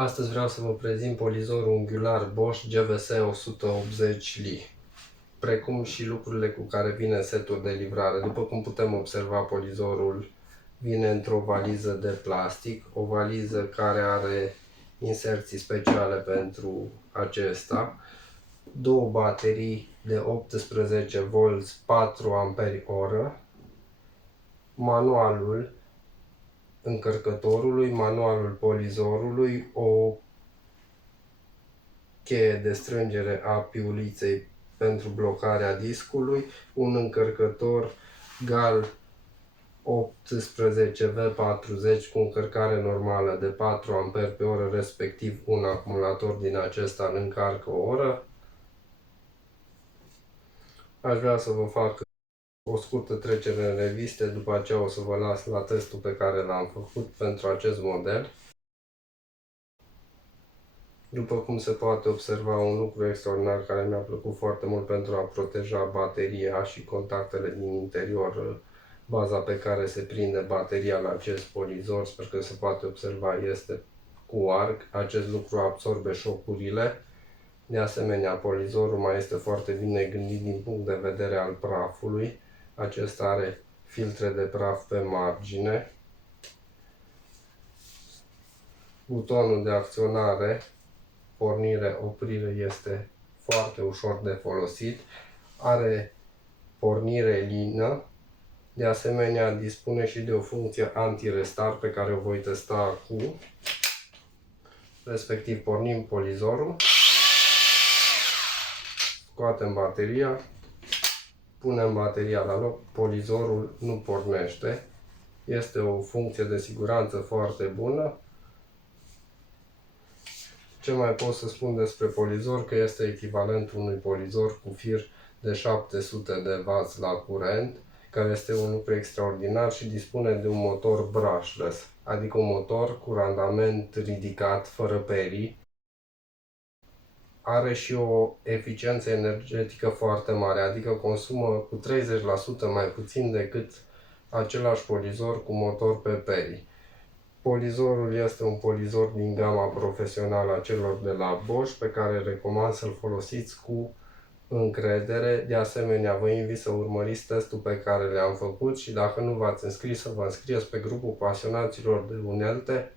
Astăzi vreau să vă prezint polizorul unghiular Bosch GVS 180 Li, precum și lucrurile cu care vine setul de livrare. După cum putem observa, polizorul vine într-o valiză de plastic, o valiză care are inserții speciale pentru acesta, două baterii de 18V 4Ah, manualul încărcătorului, manualul polizorului, o cheie de strângere a piuliței pentru blocarea discului, un încărcător GAL 18V40 cu încărcare normală de 4 A pe oră, respectiv un acumulator din acesta îl încarcă o oră. Aș vrea să vă fac o scurtă trecere în reviste, după aceea o să vă las la testul pe care l-am făcut pentru acest model. După cum se poate observa, un lucru extraordinar care mi-a plăcut foarte mult pentru a proteja bateria și contactele din interior, baza pe care se prinde bateria la acest polizor, sper că se poate observa, este cu arc. Acest lucru absorbe șocurile. De asemenea, polizorul mai este foarte bine gândit din punct de vedere al prafului. Acesta are filtre de praf pe margine. Butonul de acționare pornire-oprire este foarte ușor de folosit, are pornire lină, de asemenea dispune și de o funcție anti-restart pe care o voi testa acum. Respectiv pornim polizorul, scoatem bateria, punem bateria la loc, polizorul nu pornește. Este o funcție de siguranță foarte bună. Ce mai pot să spun despre polizor? Că este echivalentul unui polizor cu fir de 700 de W la curent, care este un lucru extraordinar și dispune de un motor brushless, adică un motor cu randament ridicat, fără perii. Are și o eficiență energetică foarte mare, adică consumă cu 30% mai puțin decât același polizor cu motor pe perii. Polizorul este un polizor din gama profesională a celor de la Bosch, pe care recomand să-l folosiți cu încredere. De asemenea, vă invit să urmăriți testul pe care le-am făcut și dacă nu v-ați înscris, să vă înscrieți pe grupul pasionaților de unelte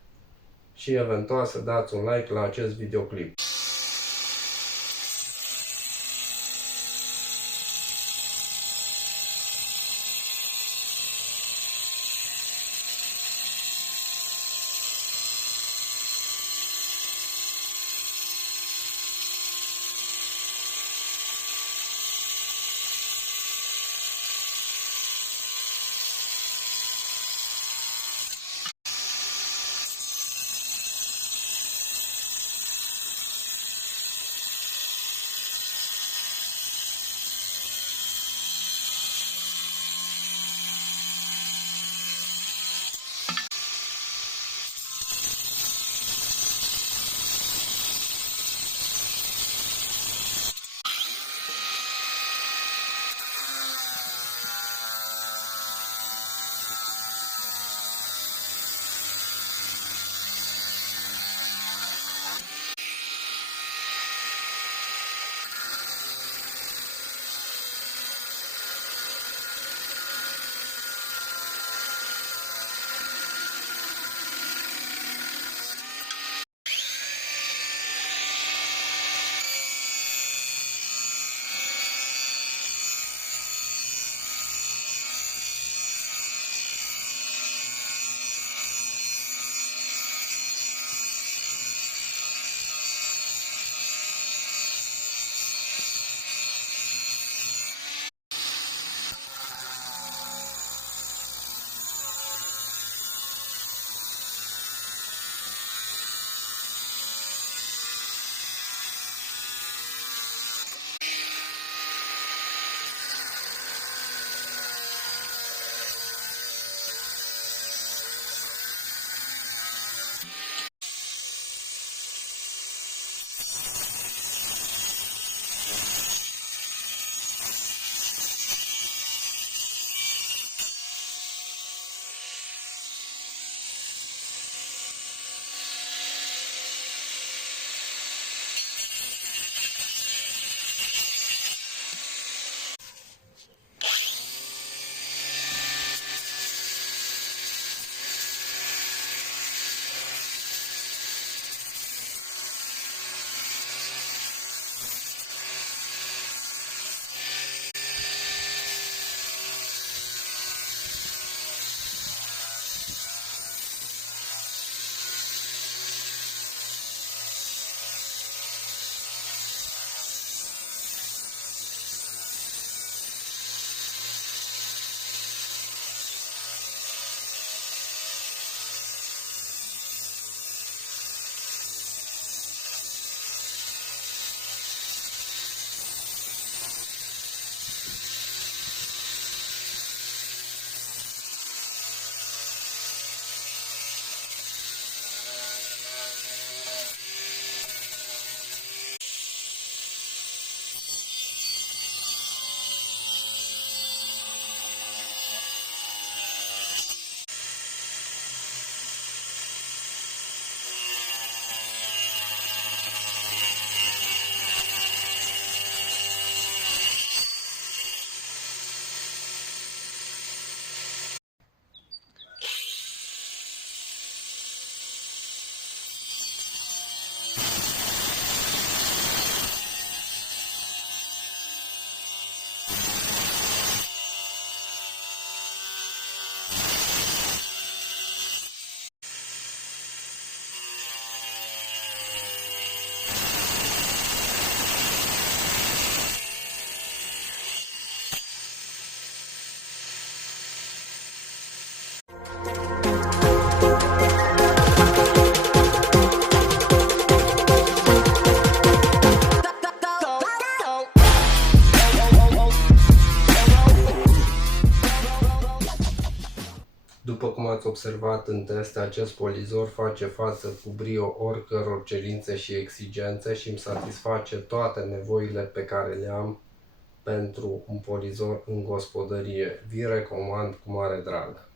și eventual să dați un like la acest videoclip. ați observat în teste, acest polizor face față cu brio oricăror cerințe și exigențe și îmi satisface toate nevoile pe care le am pentru un polizor în gospodărie. Vi recomand cu mare drag.